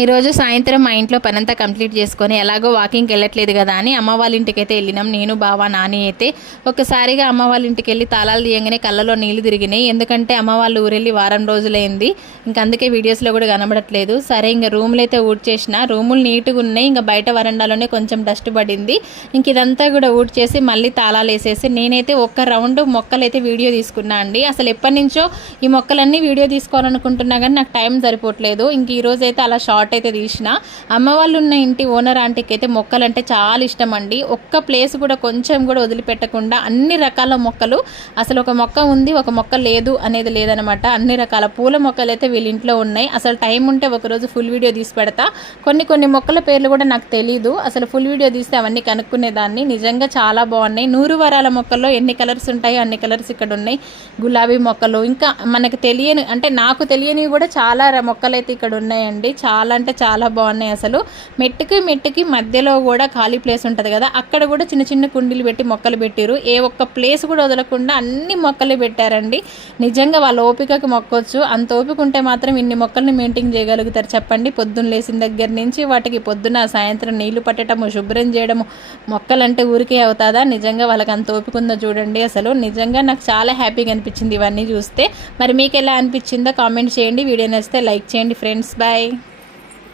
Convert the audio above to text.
ఈరోజు సాయంత్రం మా ఇంట్లో పనంతా కంప్లీట్ చేసుకొని ఎలాగో వాకింగ్కి వెళ్ళట్లేదు కదా అని అమ్మ వాళ్ళ ఇంటికి అయితే వెళ్ళినాం. నేను బావ నాని అయితే ఒక్కసారిగా అమ్మ వాళ్ళ ఇంటికి వెళ్ళి తాళాలు తీయంగానే కళ్ళలో నీళ్లు తిరిగినాయి. ఎందుకంటే అమ్మ వాళ్ళు ఊరెళ్ళి వారం రోజులైంది. ఇంక అందుకే వీడియోస్లో కూడా కనబడట్లేదు. సరే ఇంకా రూమ్లు అయితే ఊడ్ చేసిన, రూములు నీట్గా ఉన్నాయి. ఇంకా బయట వరండాలోనే కొంచెం డస్ట్ పడింది. ఇంక ఇదంతా కూడా ఊడ్ చేసి మళ్ళీ తాళాలు వేసేసి నేనైతే ఒక్క రౌండ్ మొక్కలు అయితే వీడియో తీసుకున్నా అండి. అసలు ఎప్పటి నుంచో ఈ మొక్కలన్నీ వీడియో తీసుకోవాలనుకుంటున్నా కానీ నాకు టైం సరిపోవట్లేదు. ఇంక ఈరోజు అయితే అలా షార్ట్ అయితే తీసిన. అమ్మ వాళ్ళు ఉన్న ఇంటి ఓనర్ ఆంటీకి అయితే మొక్కలు అంటే చాలా ఇష్టం అండి. ఒక్క ప్లేస్ కూడా కొంచెం కూడా వదిలిపెట్టకుండా అన్ని రకాల మొక్కలు, అసలు ఒక మొక్క ఉంది ఒక మొక్క లేదు అనేది లేదనమాట. అన్ని రకాల పూల మొక్కలు అయితే వీళ్ళ ఇంట్లో ఉన్నాయి. అసలు టైం ఉంటే ఒకరోజు ఫుల్ వీడియో తీసి పెడతా. కొన్ని మొక్కల పేర్లు కూడా నాకు తెలీదు. అసలు ఫుల్ వీడియో తీస్తే అవన్నీ కనుక్కునేదాన్ని. నిజంగా చాలా బాగున్నాయి. 100 వరాల మొక్కల్లో ఎన్ని కలర్స్ ఉంటాయో అన్ని కలర్స్ ఇక్కడ ఉన్నాయి. గులాబీ మొక్కలు, ఇంకా మనకు తెలియని అంటే నాకు తెలియనివి కూడా చాలా మొక్కలు అయితే ఇక్కడ ఉన్నాయండి. చాలా అంటే చాలా బాగున్నాయి. అసలు మెట్టుకి మధ్యలో కూడా ఖాళీ ప్లేస్ ఉంటుంది కదా, అక్కడ కూడా చిన్న చిన్న కుండీలు పెట్టి మొక్కలు పెట్టారు. ఏ ఒక్క ప్లేస్ కూడా వదలకుండా అన్ని మొక్కలే పెట్టారండి. నిజంగా వాళ్ళ ఓపికకి మొక్కొచ్చు. అంత ఓపిక ఉంటే మాత్రం ఇన్ని మొక్కల్ని మెయింటైన్ చేయగలుగుతారు చెప్పండి. పొద్దున్న లేచిన దగ్గర నుంచి వాటికి పొద్దున సాయంత్రం నీళ్లు పట్టడము, శుభ్రం చేయడము, మొక్కలంటే ఊరికే అవుతుందా? నిజంగా వాళ్ళకి అంత ఓపిక ఉందో చూడండి. అసలు నిజంగా నాకు చాలా హ్యాపీగా అనిపించింది ఇవన్నీ చూస్తే. మరి మీకు ఎలా అనిపించిందో కామెంట్ చేయండి. వీడియో నచ్చితే లైక్ చేయండి ఫ్రెండ్స్. బాయ్.